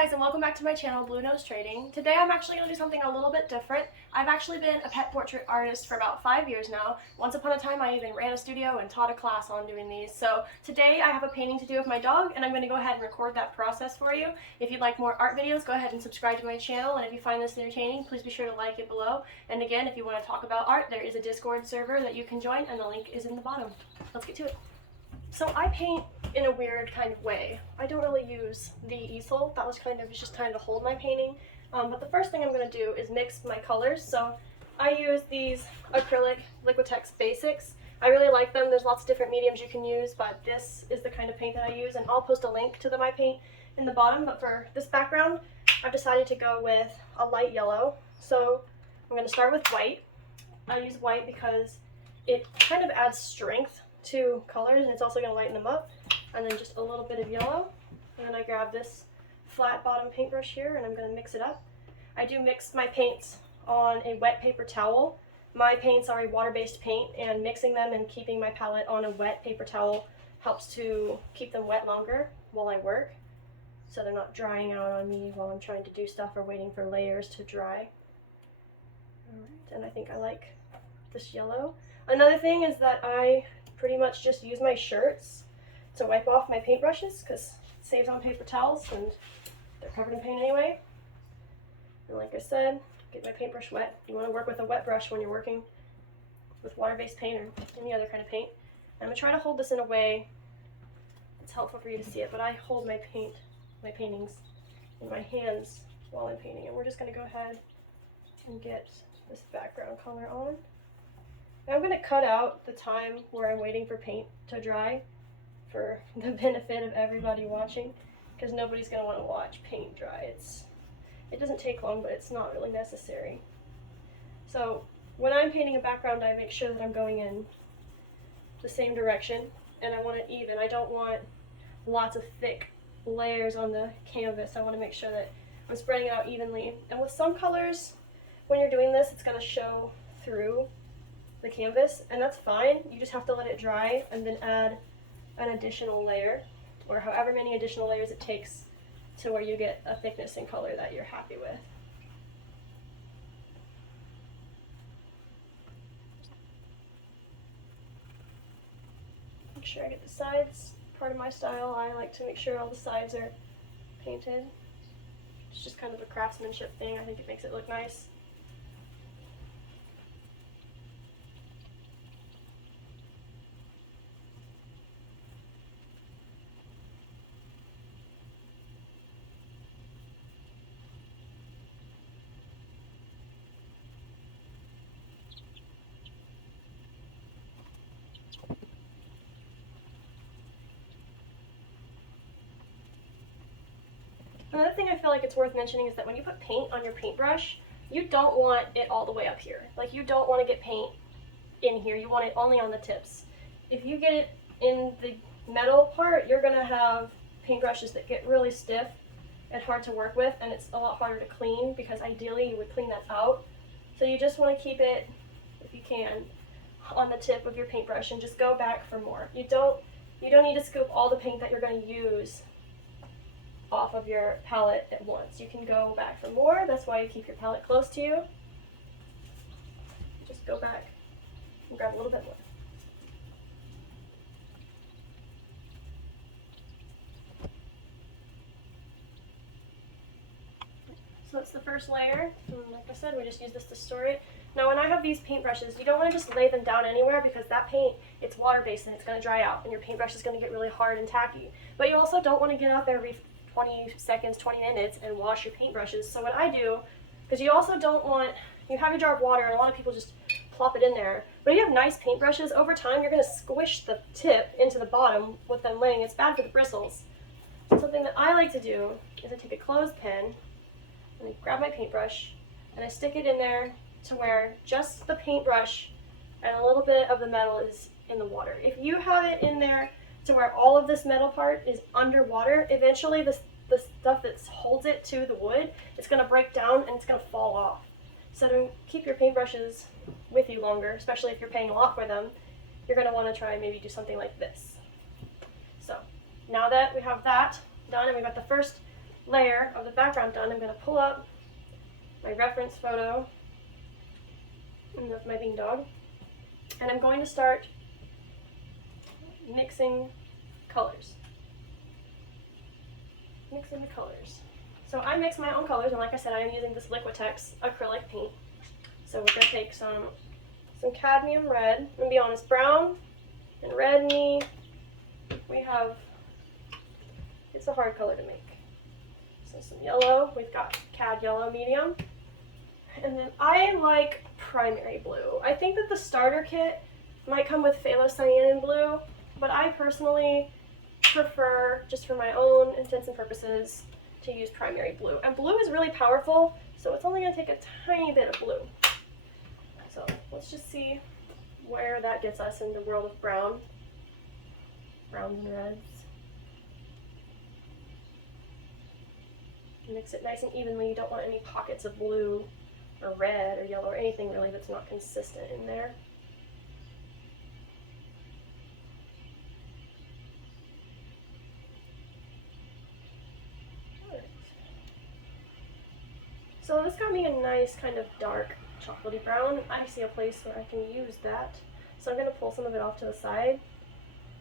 guys, and welcome back to my channel, Blue Nose Trading. Today I'm actually going to do something a little bit different. I've actually been a pet portrait artist for about 5 years now. Once upon a time I even ran a studio and taught a class on doing these. So today I have a painting to do with my dog, and I'm going to go ahead and record that process for you. If you'd like more art videos, go ahead and subscribe to my channel, and if you find this entertaining, please be sure to like it below. And again, if you want to talk about art, there is a Discord server that you can join, and the link is in the bottom. Let's get to it. So I paint in a weird kind of way. I don't really use the easel. That was just kind of to hold my painting. But the first thing I'm going to do is mix my colors. So I use these acrylic Liquitex basics. I really like them. There's lots of different mediums you can use, but this is the kind of paint that I use, and I'll post a link to my paint in the bottom. But for this background, I've decided to go with a light yellow. So I'm going to start with white. I use white because it kind of adds strength to colors, and it's also going to lighten them up. And then just a little bit of yellow, and then I grab this flat bottom paintbrush here, and I'm going to mix it up. I do mix my paints on a wet paper towel. My paints are a water-based paint, and mixing them and keeping my palette on a wet paper towel helps to keep them wet longer while I work, so they're not drying out on me while I'm trying to do stuff or waiting for layers to dry. Alright, and I think I like this yellow. Another thing is that I pretty much just use my shirts to wipe off my paintbrushes, because it saves on paper towels and they're covered in paint anyway. And like I said, get my paintbrush wet. You want to work with a wet brush when you're working with water-based paint or any other kind of paint. And I'm going to try to hold this in a way that's helpful for you to see it, but I hold my paintings in my hands while I'm painting. And we're just going to go ahead and get this background color on. And I'm going to cut out the time where I'm waiting for paint to dry, for the benefit of everybody watching, because nobody's going to want to watch paint dry. It doesn't take long, but it's not really necessary. So when I'm painting a background, I make sure that I'm going in the same direction, and I want it even. I don't want lots of thick layers on the canvas. I want to make sure that I'm spreading it out evenly. And with some colors, when you're doing this, it's going to show through the canvas, and that's fine. You just have to let it dry and then add an additional layer, or however many additional layers it takes to where you get a thickness and color that you're happy with. Make sure I get the sides. Part of my style, I like to make sure all the sides are painted. It's just kind of a craftsmanship thing. I think it makes it look nice. Another thing I feel like it's worth mentioning is that when you put paint on your paintbrush, you don't want it all the way up here. Like, you don't want to get paint in here. You want it only on the tips. If you get it in the metal part, you're going to have paintbrushes that get really stiff and hard to work with, and it's a lot harder to clean, because ideally you would clean that out. So you just want to keep it, if you can, on the tip of your paintbrush and just go back for more. You don't need to scoop all the paint that you're going to use off of your palette at once. You can go back for more. That's why you keep your palette close to you. Just go back and grab a little bit more. So that's the first layer, and like I said, we just use this to store it. Now when I have these paintbrushes, you don't want to just lay them down anywhere, because that paint, it's water-based and it's going to dry out, and your paintbrush is going to get really hard and tacky. But you also don't want to get up every 20 seconds, 20 minutes and wash your paintbrushes. So what I do, because you also don't want, you have your jar of water and a lot of people just plop it in there, but if you have nice paintbrushes, over time you're going to squish the tip into the bottom with them laying. It's bad for the bristles. So something that I like to do is I take a clothespin and I grab my paintbrush and I stick it in there to where just the paintbrush and a little bit of the metal is in the water. If you have it in there to where all of this metal part is underwater, eventually the stuff that holds it to the wood, it's going to break down and it's going to fall off. So to keep your paintbrushes with you longer, especially if you're paying a lot for them, you're going to want to try and maybe do something like this. So now that we have that done and we've got the first layer of the background done, I'm going to pull up my reference photo of my bean dog, and I'm going to start mixing colors. Mixing the colors. So I mix my own colors, and like I said, I am using this Liquitex acrylic paint. So we're going to take some cadmium red. I'm going to be honest, brown and red me, it's a hard color to make. So some yellow, we've got cad yellow medium. And then I like primary blue. I think that the starter kit might come with phthalo cyan blue, but I personally prefer, just for my own intents and purposes, to use primary blue. And blue is really powerful, so it's only going to take a tiny bit of blue. So let's just see where that gets us in the world of browns and reds. Mix it nice and evenly. You don't want any pockets of blue or red or yellow or anything really that's not consistent in there. So this got me a nice kind of dark chocolatey brown. I see a place where I can use that. So I'm going to pull some of it off to the side.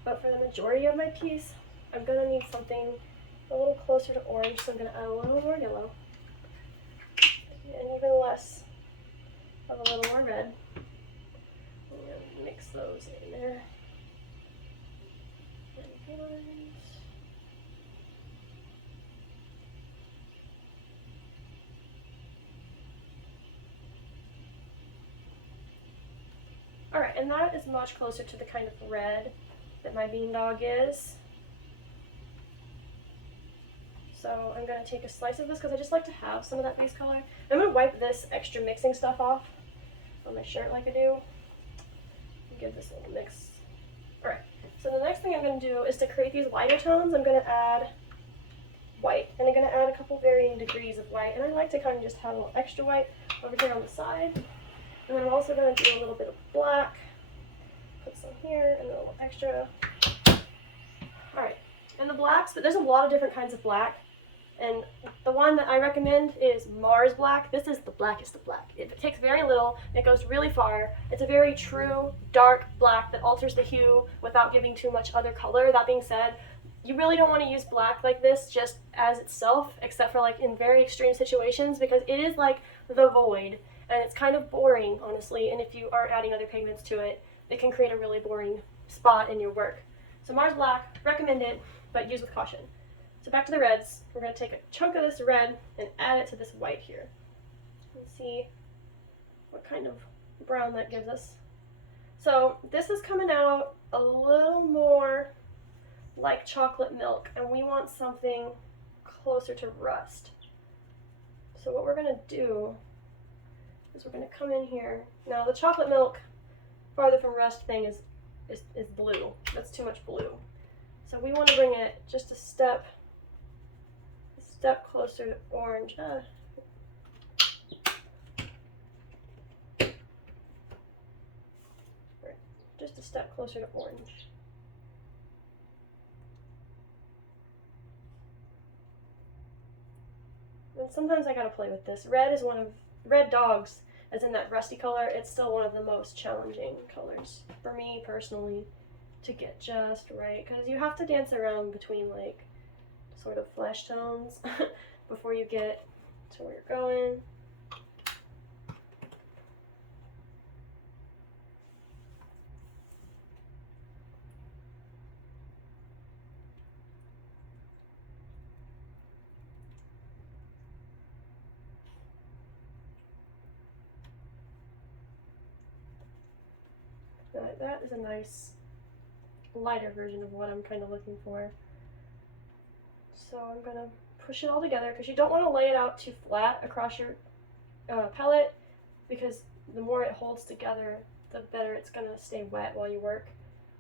But for the majority of my piece, I'm going to need something a little closer to orange, so I'm going to add a little more yellow. And even less of a little more red. I'm going to mix those in there. And orange. Alright, and that is much closer to the kind of red that my bean dog is. So I'm going to take a slice of this because I just like to have some of that base color. I'm going to wipe this extra mixing stuff off on my shirt like I do. And give this a little mix. Alright, so the next thing I'm going to do is to create these lighter tones, I'm going to add white. And I'm going to add a couple varying degrees of white. And I like to kind of just have a little extra white over here on the side. And then I'm also going to do a little bit of black. Put some here and a little extra. Alright, and the blacks, but there's a lot of different kinds of black. And the one that I recommend is Mars Black. This is the blackest of black. It takes very little, it goes really far. It's a very true, dark black that alters the hue without giving too much other color. That being said, you really don't want to use black like this just as itself, except for like in very extreme situations, because it is like the void. And it's kind of boring, honestly, and if you aren't adding other pigments to it, it can create a really boring spot in your work. So Mars Black, recommend it, but use with caution. So back to the reds, we're going to take a chunk of this red and add it to this white here. And see what kind of brown that gives us. So this is coming out a little more like chocolate milk, and we want something closer to rust. So what we're going to do is we're going to come in here. Now the chocolate milk farther from rust thing is blue. That's too much blue. So we want to bring it just a step closer to orange. Just a step closer to orange. And sometimes I gotta play with this. Red dogs, as in that rusty color, it's still one of the most challenging colors for me personally to get just right, because you have to dance around between like sort of flesh tones before you get to where you're going. That is a nice lighter version of what I'm kind of looking for. So I'm going to push it all together, because you don't want to lay it out too flat across your palette, because the more it holds together, the better it's going to stay wet while you work.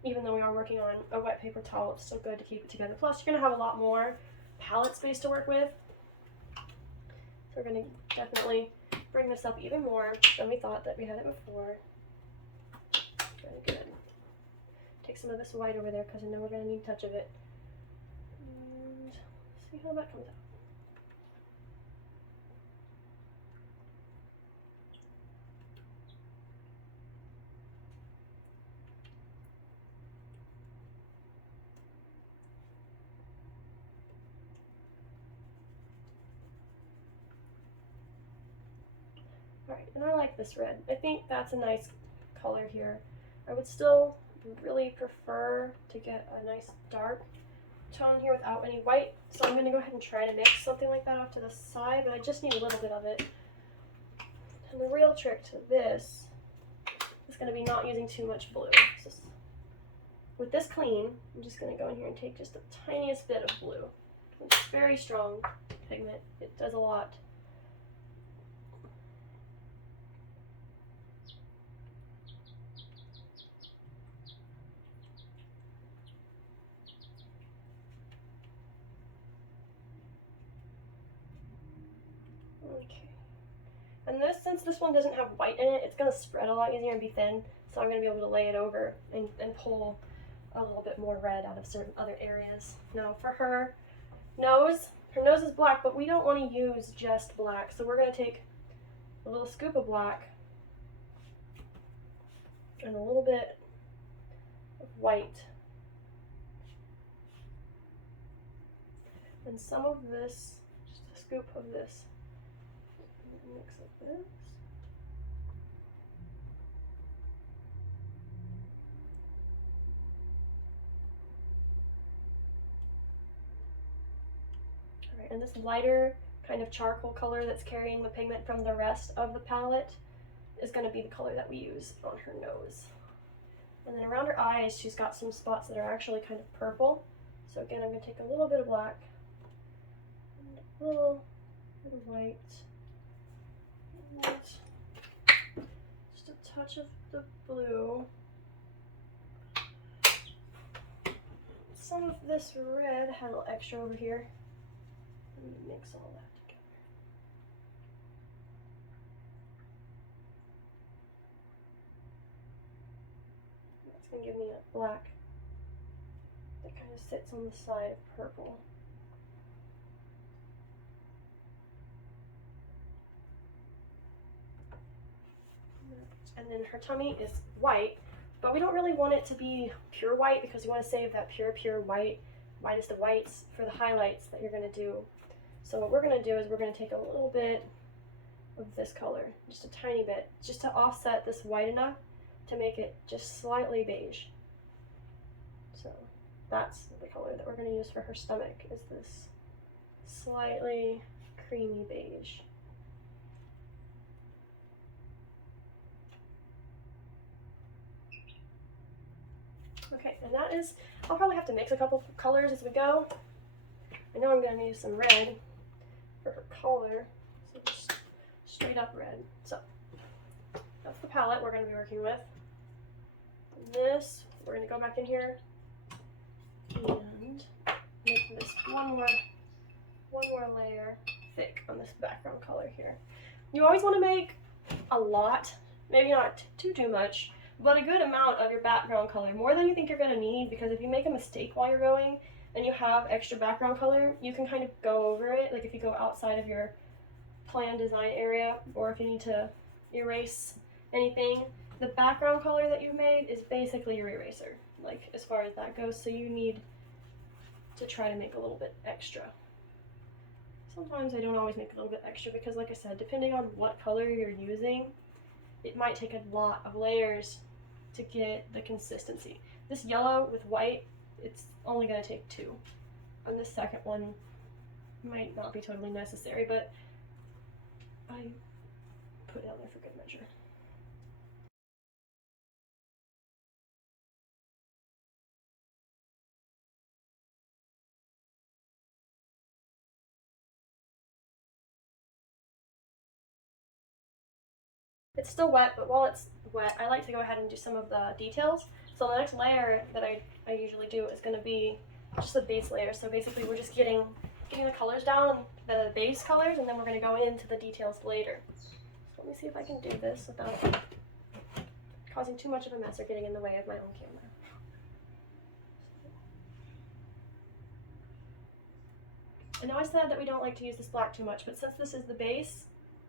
Even though we are working on a wet paper towel, it's still good to keep it together. Plus, you're going to have a lot more palette space to work with. So we're going to definitely bring this up even more than we thought that we had it before. Very good. Take some of this white over there, because I know we're going to need a touch of it. And see how that comes out. Alright, and I like this red. I think that's a nice color here. I would still really prefer to get a nice dark tone here without any white, so I'm going to go ahead and try to mix something like that off to the side, but I just need a little bit of it. And the real trick to this is going to be not using too much blue. So with this clean, I'm just going to go in here and take just the tiniest bit of blue. It's very strong pigment. It does a lot. Okay. And this, since this one doesn't have white in it, it's going to spread a lot easier and be thin, so I'm going to be able to lay it over and pull a little bit more red out of certain other areas. Now for her nose is black, but we don't want to use just black, so we're going to take a little scoop of black and a little bit of white and some of this, just a scoop of this. Mix of this. Alright, and this lighter kind of charcoal color that's carrying the pigment from the rest of the palette is going to be the color that we use on her nose. And then around her eyes, she's got some spots that are actually kind of purple. So again, I'm going to take a little bit of black and a little bit of white. And just a touch of the blue. Some of this red had a little extra over here. Let me mix all that together. That's going to give me a black that kind of sits on the side of purple. And then her tummy is white, but we don't really want it to be pure white because we want to save that pure white, whitest of whites, for the highlights that you're going to do. So what we're going to do is we're going to take a little bit of this color, just a tiny bit, just to offset this white enough to make it just slightly beige. So that's the color that we're going to use for her stomach, is this slightly creamy beige. Okay, and that is, I'll probably have to mix a couple colors as we go. I know I'm going to use some red for her collar, so just straight up red. So that's the palette we're going to be working with. And this, we're going to go back in here and make this one more layer thick on this background color here. You always want to make a lot, maybe not too much, but a good amount of your background color, more than you think you're going to need, because if you make a mistake while you're going and you have extra background color, you can kind of go over it, like if you go outside of your plan design area, or if you need to erase anything, the background color that you've made is basically your eraser, like as far as that goes, so you need to try to make a little bit extra. Sometimes I don't always make a little bit extra because, like I said, depending on what color you're using, it might take a lot of layers to get the consistency. This yellow with white, it's only going to take 2. And this second one might not be totally necessary, but I put it on there for good measure. It's still wet, but while it's wet, I like to go ahead and do some of the details. So the next layer that I usually do is going to be just the base layer. So basically we're just getting the colors down, the base colors, and then we're going to go into the details later. So let me see if I can do this without causing too much of a mess or getting in the way of my own camera. I know I said that we don't like to use this black too much, but since this is the base,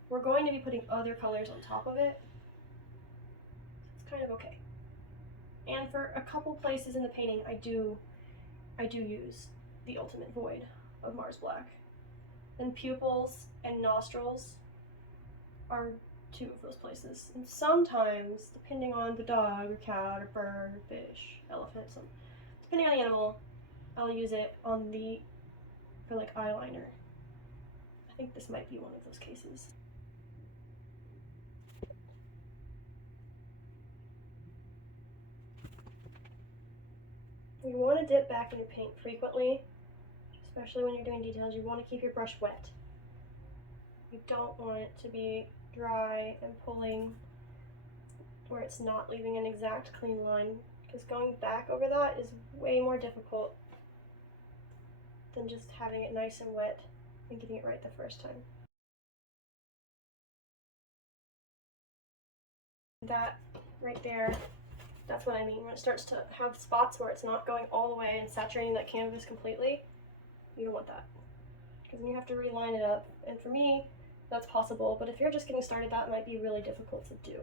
we're going to be putting other colors on top of it. It's kind of okay. And for a couple places in the painting, I do use the Ultimate Void of Mars Black. And pupils and nostrils are 2 of those places. And sometimes, depending on the dog or cat or bird or fish, elephant, depending on the animal, I'll use it on the acrylic eyeliner. I think this might be one of those cases. You want to dip back in your paint frequently, especially when you're doing details. You want to keep your brush wet. You don't want it to be dry and pulling where it's not leaving an exact clean line, because going back over that is way more difficult than just having it nice and wet and getting it right the first time. That right there, that's what I mean. When it starts to have spots where it's not going all the way and saturating that canvas completely, you don't want that, because then you have to reline it up. And for me, that's possible, but if you're just getting started, that might be really difficult to do.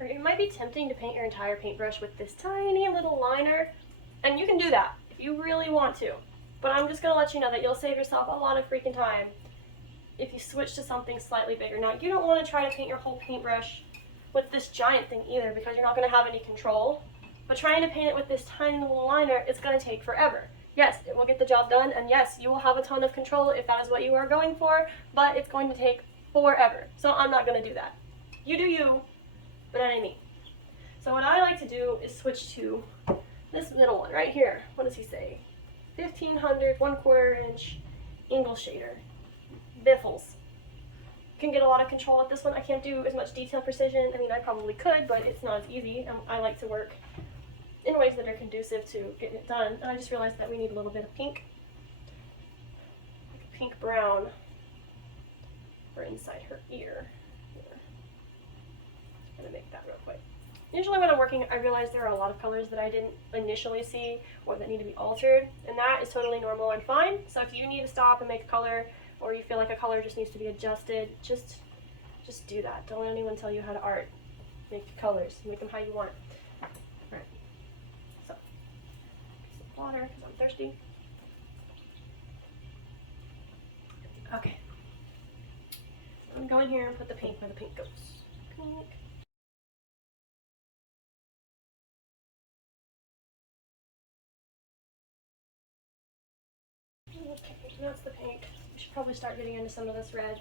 It might be tempting to paint your entire paintbrush with this tiny little liner, and you can do that if you really want to, but I'm just going to let you know that you'll save yourself a lot of freaking time if you switch to something slightly bigger. Now, you don't want to try to paint your whole paintbrush with this giant thing either, because you're not going to have any control, but trying to paint it with this tiny little liner, it's going to take forever. Yes, it will get the job done, and yes, you will have a ton of control if that is what you are going for, but it's going to take forever, so I'm not going to do that. You do you. But not me. So what I like to do is switch to this middle one right here. What does he say? 1500 1/4 inch angle shader. Biffles. You can get a lot of control with this one. I can't do as much detail precision. I mean, I probably could, but it's not as easy. I like to work in ways that are conducive to getting it done. And I just realized that we need a little bit of pink. Like a pink brown for inside her ear. I'm gonna make that real quick. Usually when I'm working, I realize there are a lot of colors that I didn't initially see or that need to be altered, and that is totally normal and fine. So if you need to stop and make a color, or you feel like a color just needs to be adjusted, just do that. Don't let anyone tell you how to art. Make your colors, make them how you want. Right. So, some water because I'm thirsty. Okay. So I'm going here and put the pink where the pink goes. Pink. Okay, that's the pink. We should probably start getting into some of this red.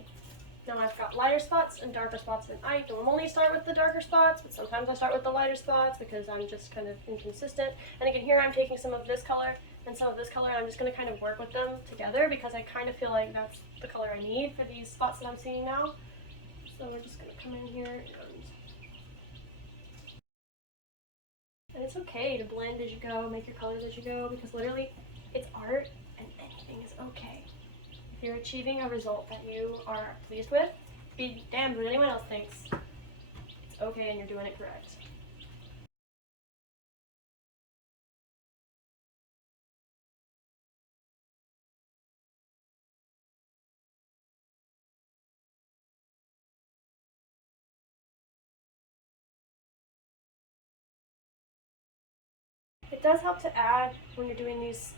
Now I've got lighter spots and darker spots, and I normally start with the darker spots, but sometimes I start with the lighter spots because I'm just kind of inconsistent. And again, here I'm taking some of this color and some of this color, and I'm just going to kind of work with them together because I kind of feel like that's the color I need for these spots that I'm seeing now. So we're just going to come in here and it's okay to blend as you go, make your colors as you go, because literally it's art. And anything is okay. If you're achieving a result that you are pleased with, be damned what anyone else thinks. It's okay and you're doing it correct. It does help to add, when you're doing these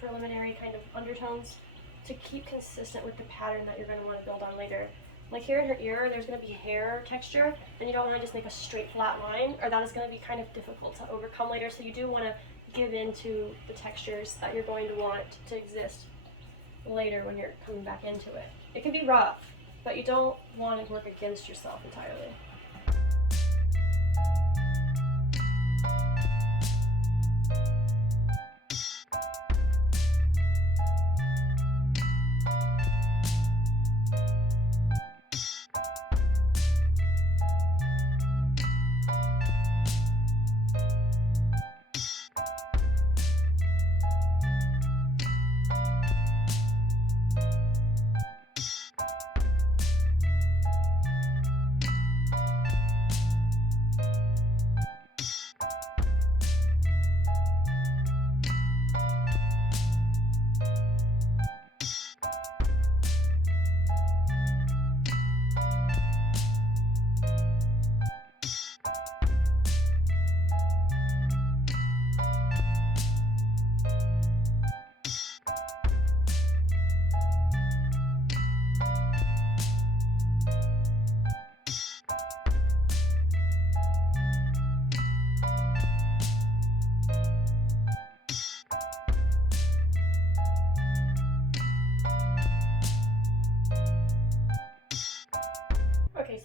preliminary kind of undertones, to keep consistent with the pattern that you're going to want to build on later. Like here in her ear, there's going to be hair texture, and you don't want to just make a straight flat line, or that is going to be kind of difficult to overcome later, so you do want to give into the textures that you're going to want to exist later when you're coming back into it. It can be rough, but you don't want to work against yourself entirely.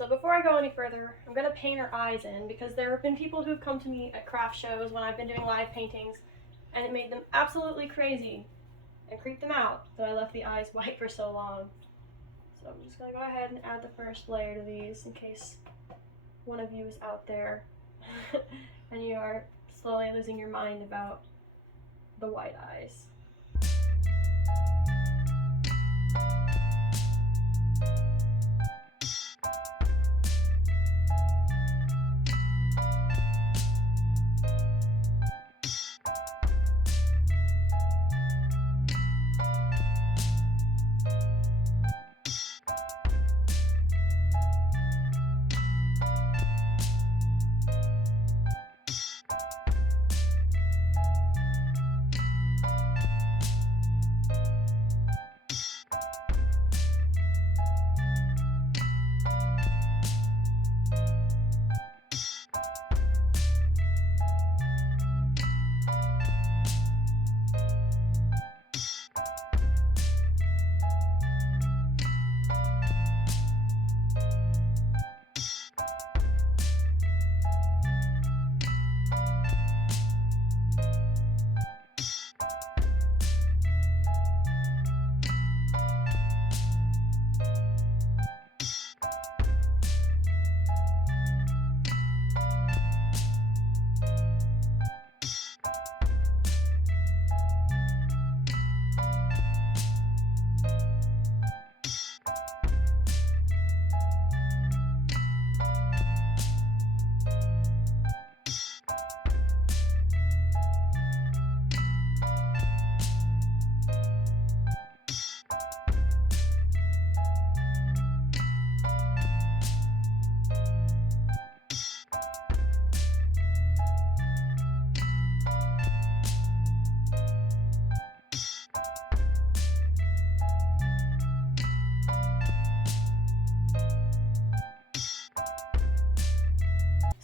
So before I go any further, I'm going to paint her eyes in because there have been people who've come to me at craft shows when I've been doing live paintings and it made them absolutely crazy and creeped them out that I left the eyes white for so long. So I'm just going to go ahead and add the first layer to these in case one of you is out there and you are slowly losing your mind about the white eyes.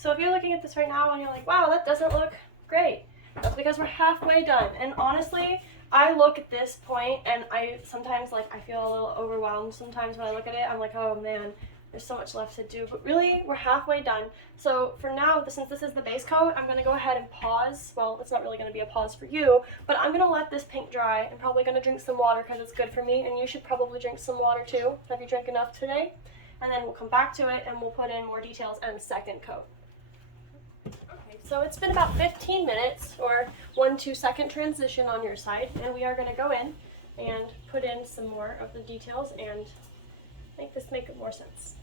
So if you're looking at this right now and you're like, wow, that doesn't look great, that's because we're halfway done. And honestly, I look at this point and I sometimes I feel a little overwhelmed. Sometimes when I look at it, I'm like, oh man, there's so much left to do. But really, we're halfway done. So for now, since this is the base coat, I'm gonna go ahead and pause. Well, it's not really gonna be a pause for you, but I'm gonna let this paint dry. I'm probably gonna drink some water because it's good for me, and you should probably drink some water too. Have you drank enough today? And then we'll come back to it and we'll put in more details and second coat. So it's been about 15 minutes or 1-2 second transition on your side, and we are going to go in and put in some more of the details and make this make more sense.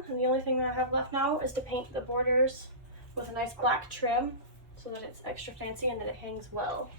done, and the only thing that I have left now is to paint the borders with a nice black trim so that it's extra fancy and that it hangs well.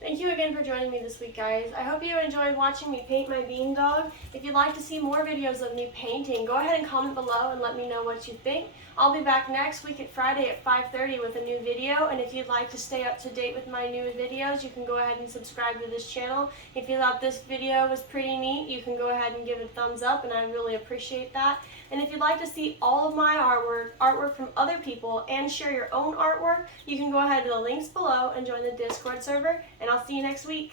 Thank you again for joining me this week, guys. I hope you enjoyed watching me paint my bean dog. If you'd like to see more videos of me painting, go ahead and comment below and let me know what you think. I'll be back next week at Friday at 5:30 with a new video, and if you'd like to stay up to date with my new videos, you can go ahead and subscribe to this channel. If you thought this video was pretty neat, you can go ahead and give it a thumbs up, and I really appreciate that. And if you'd like to see all of my artwork from other people, and share your own artwork, you can go ahead to the links below and join the Discord server, and I'll see you next week.